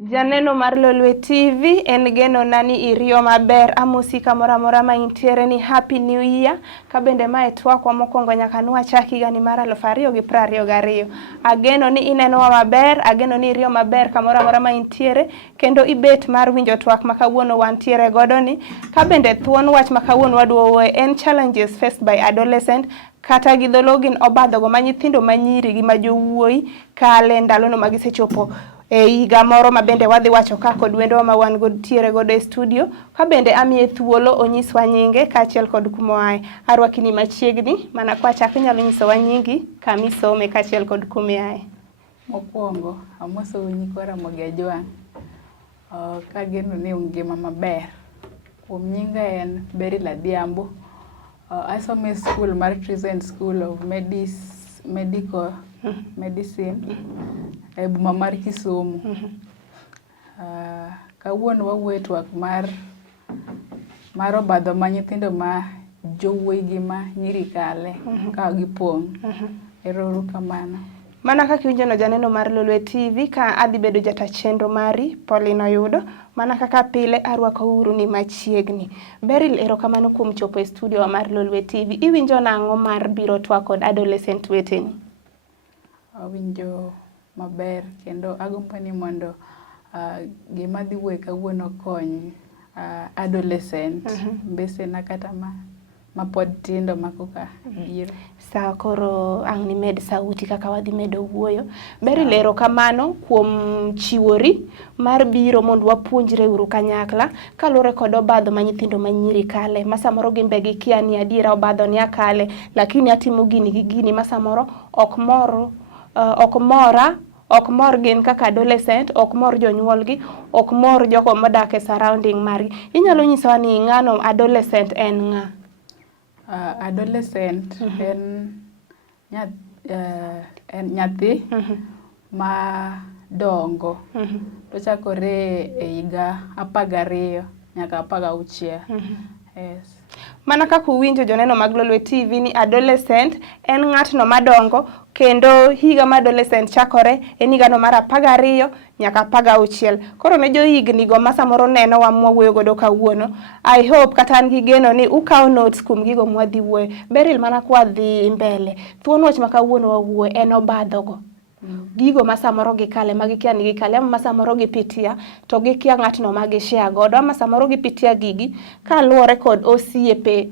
Janeno mar Lolwe TV en geno nani iriyo maber amosi kamora mora ma intiere ni Happy New Year ka bende mae twakwa mokwongo nyaka nwachak higani mar 2022. Ageno ni inenowa maber, ageno ni iriyo maber kamora mora ma intiere kendo ibet mar winjo twak ma kawuono wantiere godo ni ka bende thuon wach ma kawuono wadwoe en challenges faced by adolescent kata gi dholo gin obadhogo ma nyithindo manyiri gi ma jowuoyi kale ndalono ma gisechopo higa moro ma bende wadhi wacho ka kod wendowa ma wan tiere godo e studio ka bende amiye thuolo onyiswa nyinge kaachiel kod kumoaye. Arwakini machiegni mana kwachak inyalo nyisowa nyingi kamisome kaachiel kod kumiaye. Mokwongo amosou nyikwa Ramogi Ajwang'. Kageno ni ungima maber. Kuom nyinga en Beryl Adhiambo. Asomo e skul mar Crescent School of Medicine e boma mar Kisumu. Kawuono wawuoyo e twak mar obadho ma nyithindo ma jowuoyi gi ma nyiri kale ka gipong'. Ero kamano. Mana kaka iwinjono janeno mar Lolwe TV ka adhi bedo jata chenro mari Pauline Oyudo. Mana kaka pile arwakouru ni machiegni. Beryl, erokamano kuom chopo e studio mar Lolwe TV. Iwinjo nang'o mar biro twak kod adolescent weteni? Awinjo maber kendo agombo ni mondo gima dhi wuoye kawuono kony adolescent mbesena kata ma pod tindo ma koka biro. Sawa, koro ang' ni med sauti kaka wadhi medo wuoyo. Beryl, erokamano kuom chiwori mar biro mondo wapuonjre uru kanyakla kaluwore kod obadho ma nyithindo manyiri kale ma samoro gimbe gikia ni adiera obadho ni akale lakini atimo gini gi gini ma samoro ok mor gin kaka adolescent, ok mor jonyuolgi, ok mor jogo modak e surrounding margi. Inyalo nyisowa ni ng'ano adolescent en ng'a? Adolescent en nyathi ma dongo. Tochakore e higa 12 nyaka 16. Yes. Mana kaka uwinjo joneno mag Lolwe TV ni adolescent en ng'atno madongo kendo higa ma adolescent chakore en higano mar 12 nyaka 16. Koro ne johignigo ma samoro neno wa mwawuoyo godo kawuono, I hope kata an gi geno ni ukawo notes kuom gigo mwadhi wuoyo. Beryl, mana kwadhi mbele, thuon wach ma kawuono wawuoyo en obadhogo. Gigo ma samoro gikale ma gikia ni gikale ama samoro gipitia to gikia ng'atno ma gishare godo ama samoro gipitia gigi kaluwore kod osiepe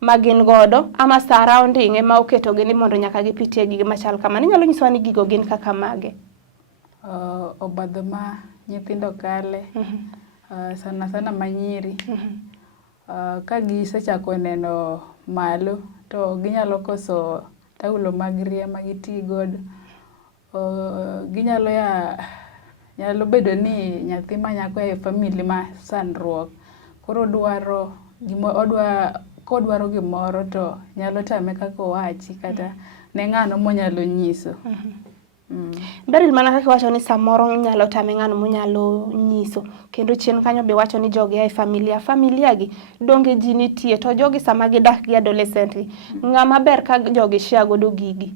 magin godo ama surrounding ma oketogi ni mondo nyaka gipitie gigi machal kama. Inyalo nyisowa ni gigo gin kaka mage? Obadho ma nyithindo kale sana manyiri ka gisechako neno malo to ginyalo koso taulo mag ria ma giti godo. Nyalo bedo ni nyathi ma nyako e family ma sandruok koro kodwaro gimoro to nyalo tame kaka owachi kata ne ng'ano monyalo nyiso. Beryl, mana kaka wacho ni samoro nyalo tame ng'ano monyalo nyiso kendo chien kanyo be wacho ni jogi ai familia gi donge ji nitie to jogi sama gidak gi adolescent ng'ama ber ka jogi share godo gigi?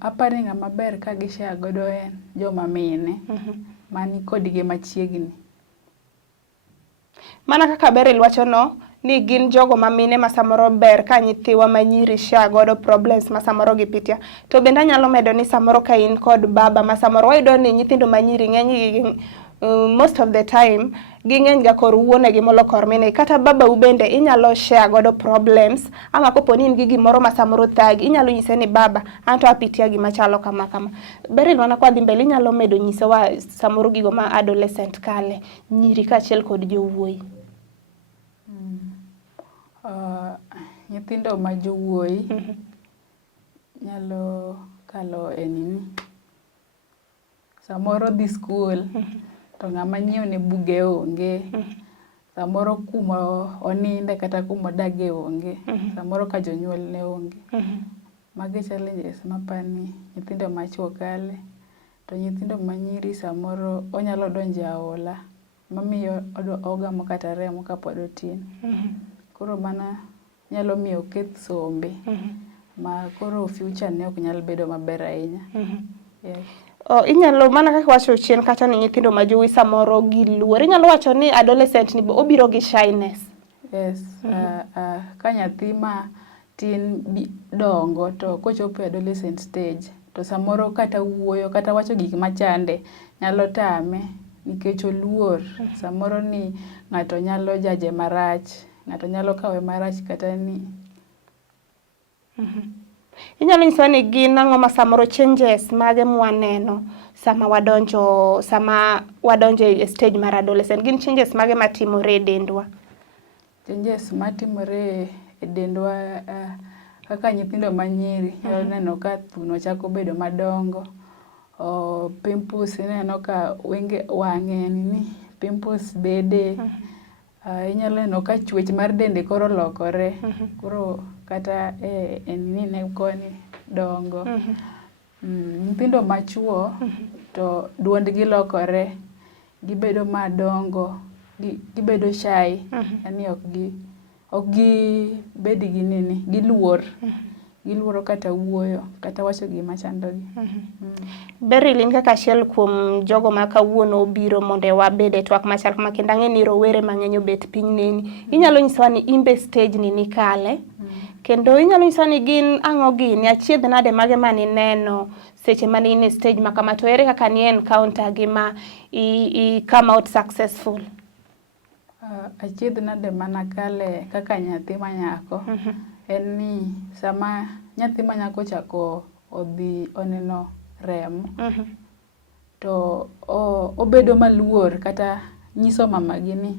Aparo ni ng'ama ber ka gishare godo en joma mine mani kodgi machiegni. Mana kaka Beryl wachono ni gin jogo ma mine ma samoro ber ka nyithiwa manyiri share godo problems ma samoro gipitia. To bende anyalo medo ni samoro ka in kod baba ma samoro wayudo ni nyithindo manyiri ng'eny most of the time ging'eny ga kor wuonegi molo kor mine kata baba u bende inyalo share godo problems ama kopo ni in gi gimoro ma samoro thagi inyalo nyise ni baba anto apitia gima chalo kama. Beryl, mana kwadhi mbele inyalo medo nyisowa samoro gigo ma adolescent kale nyiri kaachiel kod jowuoyi? Nyithindo ma jowuoyi nyalo kalo e nini samoro dhi skul to ng'ama nyiewo ne buge onge, samoro kuma oninde kata kuma odage onge, samoro ka jonyuol ne onge. Magi challenges mapani nyithindo machuo kale. To nyithindo manyiri samoro onyalo donjo e aola mamiyo ogamo kata remo kapod otin. Koro mana nyalo miyo oketh sombe ma koro future ne ok nyal bedo maber ahinya. Yes. inyalo mana kaka wacho chien kata ni nyithindo ma jowuoyi samoro gi luor. Inyalo wacho ni adolescent ni obiro gi shyness. Yes. Ka nyathi ma tin dongo to kochopo adolescent stage to samoro kata wuoyo kata wacho gik machande nyalo tame nikech oluor. Samoro ni ng'ato nyalo jaje marach, ng'ato nyalo kawe marach kata ni. Inyalo nyiso ni gin ang'o ma samoro changes mage mwaneno sama wadonjo e stage mar adolescent. Gin changes mage matimore e dendwa? Changes matimore e dendwa kaka nyithindo manyiri nyalo neno ka thuno chako bedo madongo. Pimples ineno ka wang'e ni pimples bede. Inyalo neno ka chwech mar dende koro lokore. Koro kata ne koni dongo. Nyithindo machuo to duondgi lokore. Gibedo madongo. Gibedo shy. Yani ok gibed gi nini. Giluor. Giluoro kata wuoyo kata wacho gima chandogi. Beryl, in kaka achiel kuom jogo ma kawuono obiro mondo wabed e twak machal kama, kendo ang'e ni rowere mang'eny obet piny neni. Inyalo nyisowa ni imbe stage ni nikale. Kendo inyalo nyisowa ni gin ang'o gini, achiedh nade mage mani neno seche mane in e stage ma kama, to ere kaka ni encounter gi ma i come out successful? Achiedh nade manakale kaka nyathi manyako en ni sama nyathi manyako chako odhi oneno remo to obedo maluor kata nyiso mamagi ni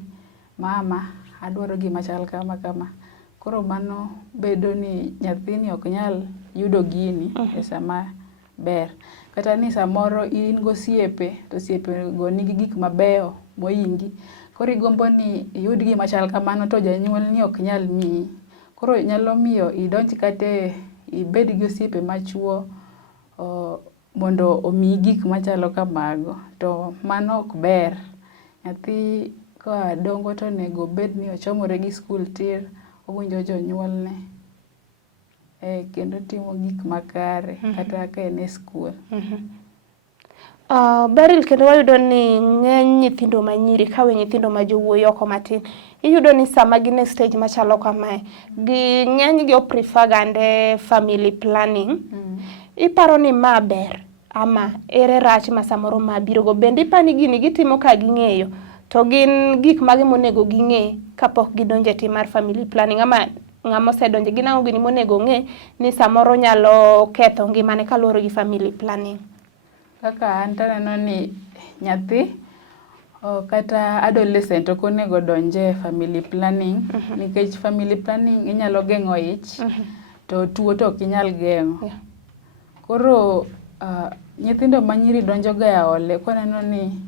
mama adwaro gima chal kama kama. Koro mano bedo ni nyathini ok nyal yudo gini e sama ber. Kata ni samoro in gosiepe to osiepe go nigi gik mabeyo moingi. Koro igombo ni iyud gima chal kamano to janyuol ni ok nyal miyi. Koro nyalo miyo idonj kate ibed gi osiepe machuo mondo omiyi gik machalo kamago. To mano ok ber. Nyathi ka dongo to onego bed ni ochomore gi skul tir, owinjo jonyuolne. Kendo timo gik makare kata ka en e skul. Beryl, kendo wayudo ni ng'eny nyithindo manyiri kawe nyithindo ma jowuoyi oko matin, iyudo ni sama gin e stage machalo kamae, ng'eny gi prefer gande family planning. Iparo ni ma ber ama ere rach ma samoro ma biro go? Bende ipani gini gitimo ka ging'eyo? To gin gik mage monego ging'e kapok gidonjo e tim mar family planning, ama ng'ama osedonjo gin ang'o gini monego ng'e ni samoro nyalo ketho ngimane kaluwore gi family planning? Kaka an taneno ni nyathi kata adolescent ok onego donje family planning nikech family planning inyalo geng'o ich to tuo to ok inyal geng'o. Koro nyithindo manyiri donjo ga ole koneno ni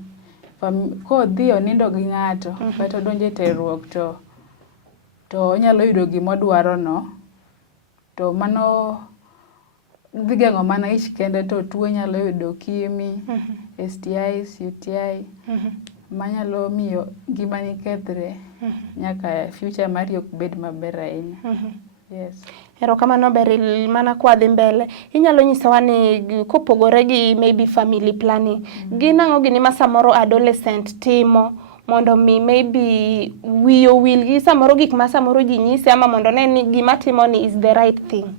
kodhi onindo gi ng'ato kata odonjo e terruok to onyalo yudo gima odwaro no, to mano dhi geng'o mana ich kende, to tuo nyalo yudo ukimwi, STIs, UTI, manyalo miyo ngimani kethre nyaka future mari ok bed maber ahinya. Yes. Erokamano Beryl, mana kwa dhi mbele, inyalo nyisowa ni kopogore gi maybe family planning, gin ang'o gini ma samoro adolescent timo mondo mi maybe wiyo wil gi samoro gik ma samoro ji nyise, ama mondo ne ni gima timo ni is the right thing?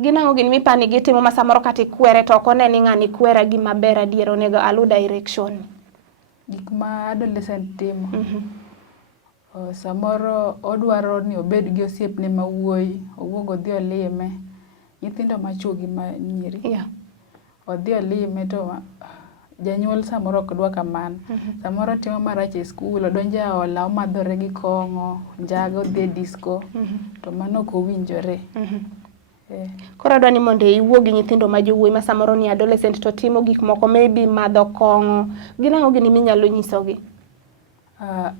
Gin ang'o gini mipani gitimo ma samoro kata ikwere to ok one ni ng'ani kwera gima ber adier, onego alu direction? Gik ma adolescent timo, samoro odwaro ni obed gi osiepne mawuoyi, owuog odhi olime, nyithindo machuo gi manyiri. Odhi olime to janyuol samoro ok dwa kamano. Samoro timo marach e skul, odonjo e aola, omadhore gi kong'o, njaga, odhi e disco, to mano ok owinjore. Koro adwa ni mondo iwuo gi nyithindo ma jowuoyi ma samoro ni adolescent to timo gik moko, maybe madho kong'o, gin ang'o gini minyalo nyisogi?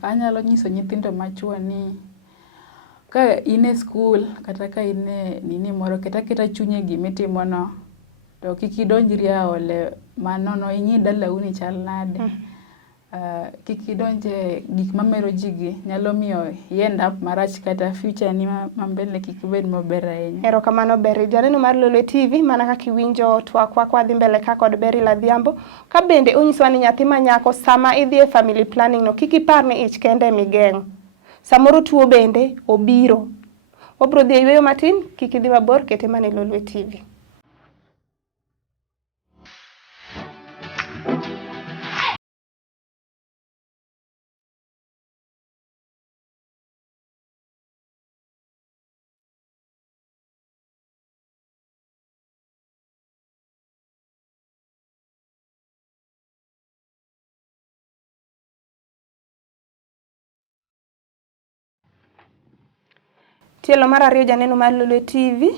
Anyalo nyiso nyithindo machuo ni ka in e skul kata ka in e nini moro, keta chuny e gimitimo no, to kik idonjri e aole manono, ing'i dalau ni chal nade. kik idonje gik mamero ji gi nyalo miyo end up marach kata future ni mambele kik bed maber ahinya. Erokamano Beryl. Janeno mar Lolwe TV, mana kaka iwinjo twakwa kwadhi mbele ka kod Beryl Adhiambo. Ka bende onyisowa ni nyathi ma nyako sama idhi e family planning no kik ipar ni ich kende migeng'. Samoro tuo bende obiro. Wabro dhi e yweyo matin, kik idhi mabor, kete mana e Lolwe TV. Tielo mar ariyo janeno mar Lolwe TV,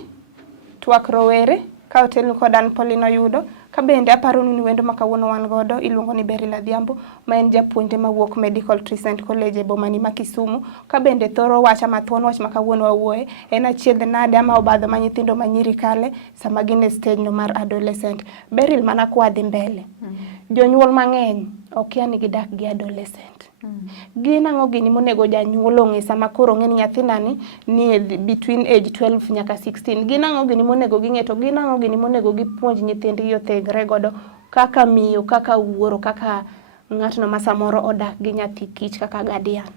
twak rowere, ka otelni kod Ann Pauline Oyudo. Ka bende aparonu ni wendo ma kawuono wan godo iluongo ni Beryl Adhiambo, ma en japuonjre mawuok Medical Crescent College e boma ni ma Kisumu. Ka bende thoro wacha mathuon wach ma kawuono wawuoye en achiedh nade ama obadho ma nyithindo ma nyiri kale sama gin e stage no mar adolescent. Beryl, mana kwadhi mbele. Jonyuol mang'eny okia ni gidak gi adolescent. Gin ang'o gini monego janyuol ong'e sama koro ng'e ni nyathinani ni between age 12 nyaka 16. Gin ang'o gini monego ging'e, to gin ang'o gini monego gipuonj nyithindgi othegre godo kaka miyo, kaka wuoro, kaka ng'atno ma samoro odak gi nyathi kich, kaka guardian.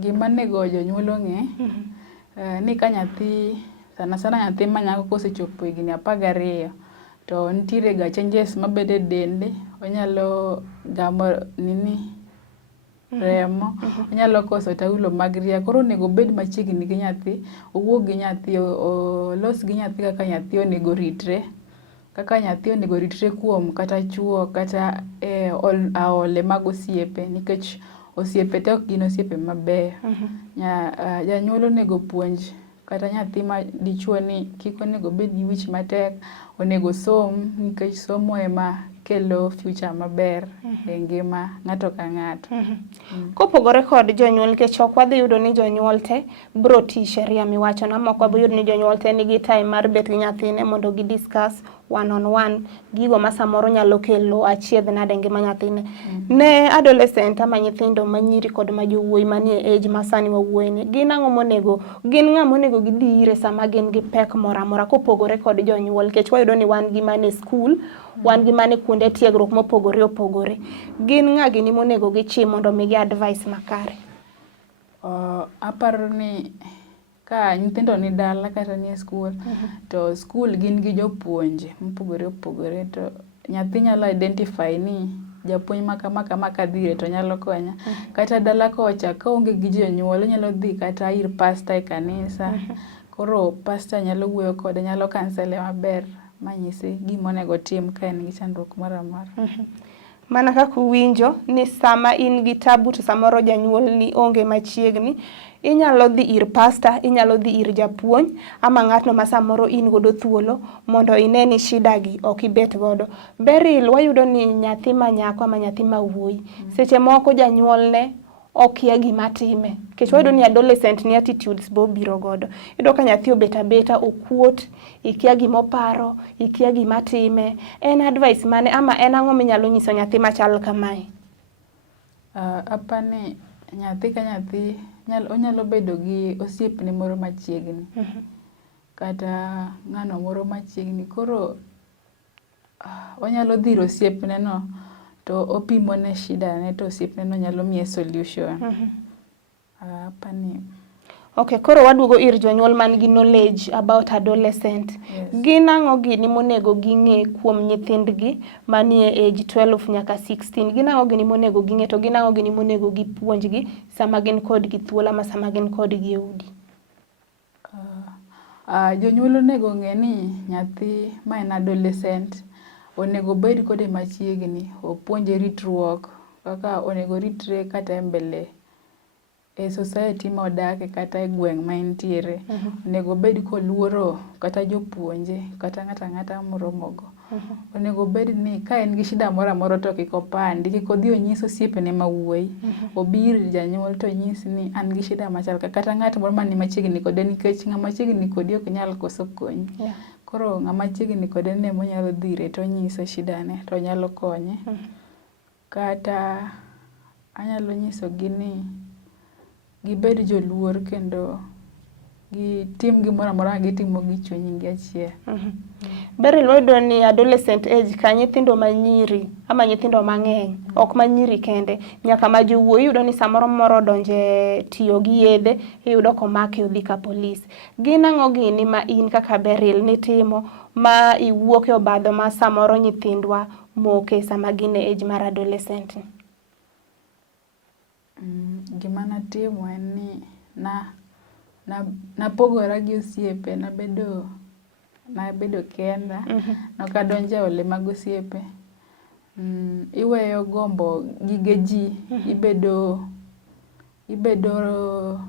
Gima nego jonyuol ong'e ni ka nyathi sana nyathi ma nyako kosechopo higni 12 to nitiere ga changes mabede dende. Onyalo gamo remo, onyalo koso taulo mag ria. Koro onego bed machiegni gi nyathi, owuo gi nyathi, olos gi nyathi kaka nyathi onego ritre, kaka nyathi onego ritre kuom kata chuo kata aole mag osiepe, nikech osiepe te ok gin osiepe mabeyo. Janyuol onego puonj kata nyathi ma dichuo ni kik onego bed gi wich matek, onego som nikech somo ema kelo future maber e ngima ng'ato ka ng'ato. Kopogore kod jonyuol, nikech ok wadhi yudo ni jonyuol te bro ti sheria miwacho na, mok wadhi yudo ni jonyuol te nigi time mar bet gi nyathine mondo gi discuss one on one gigo ma samoro nyalo kelo achiedh nade ngima nyathine. Ne adolescent ama nyithindo ma nyiri kod ma jowuoyi manie age ma sani wawuoyini, gin ng'a monego gidhi ire sama gin gi pek moro amora kopogore kod jonyuol, nikech wayudo ni wan gi mane skul, wan gi mane kuonde tiegruok mopogore opogore. Gin ng'a gini monego gichim mondo migi advice makare? Aparo ni ka nyithindo ni dala kata ni e skul, to skul gin gi jopuonje mopogore opogore, to nyathi nyalo identify ni japuonj maka kadhire to nyalo konya. Kata dala kocha ka onge gi jonyuol, nyalo dhi kata ir pastor e kanisa. Koro pastor nyalo wuoyo kode, nyalo kansele maber, manyise gima onego tim ka en gi chandruok moro amora. Mana kaka uwinjo ni sama in gi tabu to samoro janyuol ni onge machiegni, inyalo dhi ir pastor, inyalo dhi ir japuonj ama ng'atno ma samoro in godo thuolo mondo ine ni shida gi ok ibet godo. Beryl, wayudo ni nyathi ma nyako ama nyathi ma wuoyi, seche moko janyuol ne okia gima time. Nikech wayudo ni adolescent ni attitudes bo biro godo. Iyudo ka nyathi obet abeta, okuot, ikia gimoparo, ikia gima time. En advice mane ama en ang'o minyalo nyiso nyathi machal kamae? Apani nyathi ka nyathi onyalo bedo gi osiepne moro machiegni, kata ng'ano moro machiegni. Koro onyalo dhiro osiepne no to opimo ne shida ne, to osiepne no nyalo miye solution. Okay, koro waduogo ir jonyuol man gi knowledge about adolescent. Yes. Gin ang'o gini monego ging'e kuom nyithindgi manie age 12 nyaka 16? Gin ang'o gini monego ging'e, to gin ang'o gini monego gipuonjgi sama gin kod gi thuolo ama sama gin kod gi e udi? Jonyuol onego ng'e ni nyathi ma en adolescent onego bed kode machiegni, opuonje ritruok, kaka onego ritre kata e mbele e society ma odake kata e gweng' ma entiere. Onego bed koluoro kata jopuonje kata ng'ata moromogo. Onego bed ni ka en gi shida moro amora to kik opandi, kik odhi onyis osiepene ma wuoyi. Obir janyuol to nyis ni an gi shida machal kata ng'at moro mani machiegni kode, nikech ng'ama machiegni kodi ok nyal koso konyi. Koro ng'ama machiegni kode ema onyalo dhire to nyise shida ne to nyalo konye. kata anyalo nyisogi ni gibed joluor kendo gitim gimoro amora gitimo gi chunygi achiel. Beryl, wayudo ni adolescent age ka nyithindo manyiri ama nyithindo mang'eny, ok manyiri kende, nyaka ma jowuoyi iyudo ni samoro moro donje tiyo gi yedhe, iyudo komake odhi ka polis. Gin ang'o gini ma in kaka Beryl nitimo ma iwuok e obadho ma samoro nyithindwa moke sama gin e age mar adolescent? Gima natimo en ni napogora gi osiepe, nabedo kenda, nokadonje ole mag osiepe. Iweyo gombo gige ji, ibedo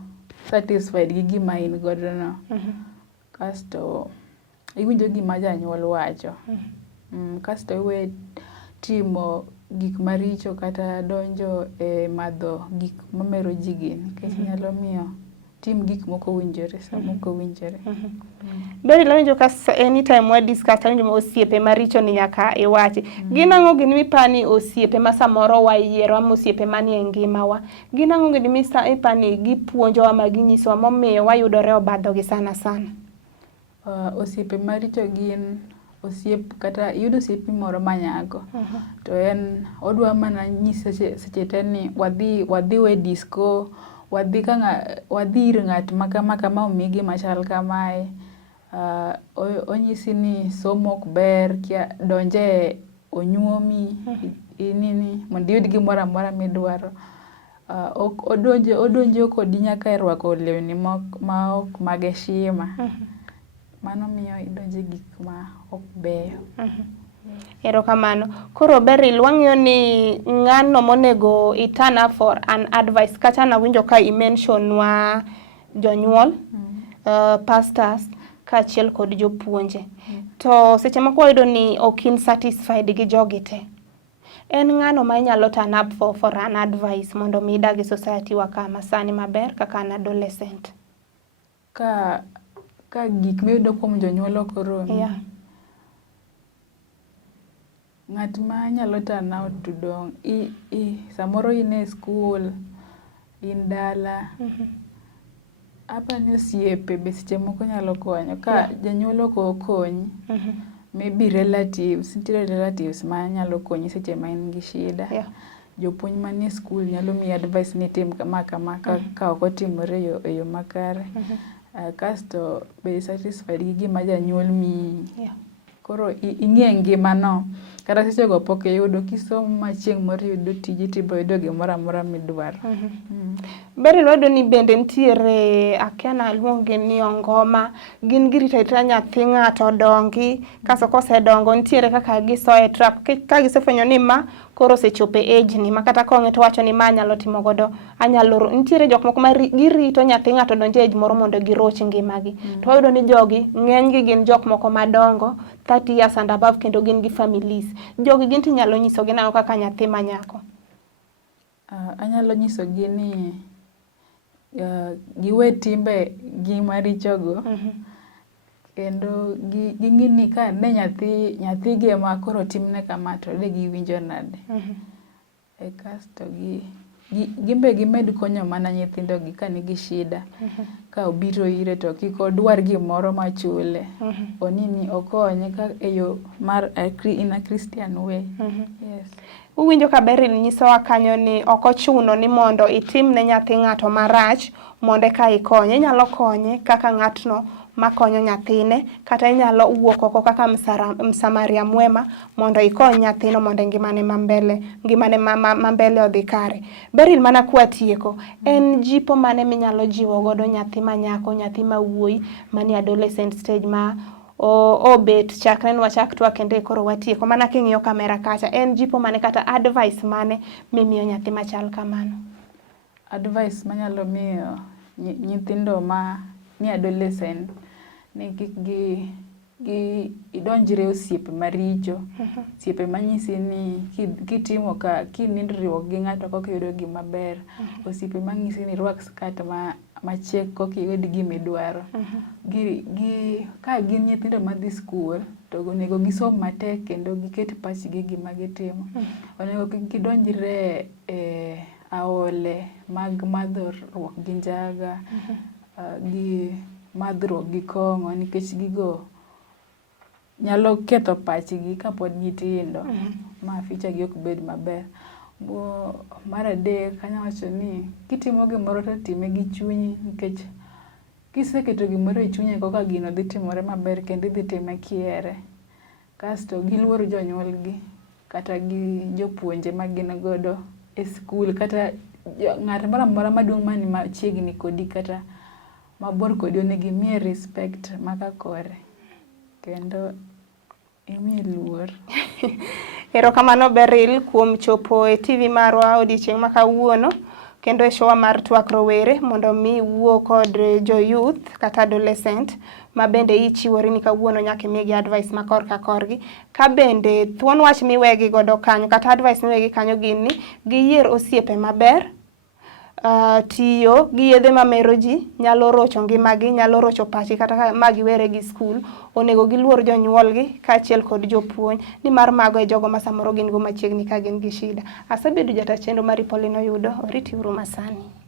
satisfied gi gima in godo no. Kasto iwinjo gima janyuol wacho. Kasto iwe timo gik maricho kata donjo e madho gik mamero ji gin, nikech nyalo miyo tim gik moko winjore sama ok owinjore. Beryl, awinjo ka anytime wa discuss awinjo osiepe maricho ni nyaka iwachi. Gin ang'o gini mipani osiepe ma samoro wayiero ama osiepe manie ngimawa? Gin ang'o gini mipani gipuonjowa ma ginyisowa momiyo wayudore obadho gi sana sana? Osiepe maricho gin osiep, kata iyudo osiepi moro manyako to en odwa mana nyisi seche te ni wadhi we disco, wadhi ir ng'at ma kama omi gima chal kamae. Onyisi ni somo ok ber, donje onyuomi nini mondo iyud gimoro amora midwaro. Odonjo kodi nyaka e rwako lewni ma ok mag heshima. Mano miyo idonje gik ma ok beyo. Erokamano. Koro Beryl, wang'iyo ni ng'ano monego i turn up for an advice, kata nawinjo ka i-mention wa jonyuol, pastors, kaachiel kod jopuonje. To seche moko wayudo ni ok in satisfied gi jogi te. En ng'ano ma inyalo turn up for an advice mondo mi idag e society wa kama sani maber kaka an adolescent? Ka gik miyudo kuom jonyuol ok oromi, ng'at ma nyalo turn out to dong' samoro in e skul, in dala, apani osiepe be seche moko nyalo konyo. Ka janyuol ok okonyi, maybe relatives, nitiere relatives ma nyalo konyi seche ma in gi shida. Jopuonj manie skul nyalo miyi advice ni tim kama kama ka ok otimore e yo makare. Kasto be satisfied gi gima janyuol miyi. Koro ing'e ngimano, kata sechego pok iyudo, kisomo ma chieng' moro iyudo tiji tibo yudo gimoro amora midwaro. Beryl, wayudo ni bende nitiere, akia naluonge ni ongoma, gin girito arita nyathi ng'ato dongi, kaso kosedongo nitiere kaka gisoe trap, ka gisefwenyo ni ma koro osechopo e age ni, ma kata kong'e to wacho ni ma anyalo timo godo, nitiere jok moko ma girito nyathi ng'ato donjo e age moro mondo giroch ngimagi. To wayudo ni jogi, ng'enygi gin jok moko madongo, 30 years and above, kendo gin gi families. Jogi gin tinyalo nyisogi nang'o kaka nyathi manyako? Anyalo nyisogi ni giwe timbe gi marichogo, kendo ging'i ni ka ne nyathigi ema koro timne kama to de giwinjo nade. Kasto gimbe gimed konyo mana nyithindogi ka nigi shida. Ka obiro ire to kik odwar gimoro machule. Onini okonye e yo mar in a Christian way. Yes. Uwinjo ka Beryl nyisowa kanyo ni ok ochuno ni mondo itim ne nyathi ng'ato marach mondo ka ikonye. Inyalo konye kaka ng'atno makonyo nyathine, kata inyalo wuok oko kaka msamaria mwema mondo ikony nyathino mondo ngimane mambele odhi kare. Beryl, mana kwatieko, en jipo mane minyalo jiwo godo nyathi manyako, nyathi mawuoyi manie adolescent stage ma obet chakre nwachak twak kendo koro watieko, mana king'iyo kamera kacha, en jipo mane kata advice mane mimiyo nyathi machal kamano? Advice manyalo miyo nyithindo ma ni adolescent ni kik idonjre osiepe maricho, osiepe manyisi ni kitimo kinindriwo gi ng'ato kok yudo gima ber, osiepe manyisi ni rwak skat machiek kokiyud gimidwaro. Ka gin nyithindo madhi skul, to onego gisom matek kendo giket pachgi gima gitimo. Onego kik gidonjre e aole mag madhruok gi njaga, gi madhruok gi kong'o, nikech gigo nyalo ketho pachgi kapod gitindo, ma future gi ok bed maber. Mar adek, anyalo wacho ni kitimo gimoro to time gi chunyi, nikech kiseketo gimoro e chunyi koka gino dhi timore maber kendo idhi time kihere. Kasto giluor jonyuolgi kata gi jopuonje ma gin godo e skul, kata ng'at moro amora maduong' mani machiegni kodi kata mabor kodi, onego imiye respect maka kore kendo imiye luor. Erokamano Beryl kuom chopo e TV marwa odiochieng' ma kawuono kendo e show mar Twak Rowere mondo mi wuo kod jo youth kata adolescent ma bende ichiwori ni kawuono nyaka imigi advice ma korka korgi. Ka bende thuon wach miwegi godo kanyo kata advice miwegi kanyo gin ni giyier osiepe maber, tiyo gi yedhe mamero ji, nyalo rocho ngimagi, nyalo rocho pachgi kata ma giwere gi skul. Onego giluor jonyuolgi kaachiel kod jopuonj, nimar mago e jogo ma samoro gin go machiegni ka gin gi shida. Asebedo jata chenro mari Pauline Oyudo, oriti uru masani.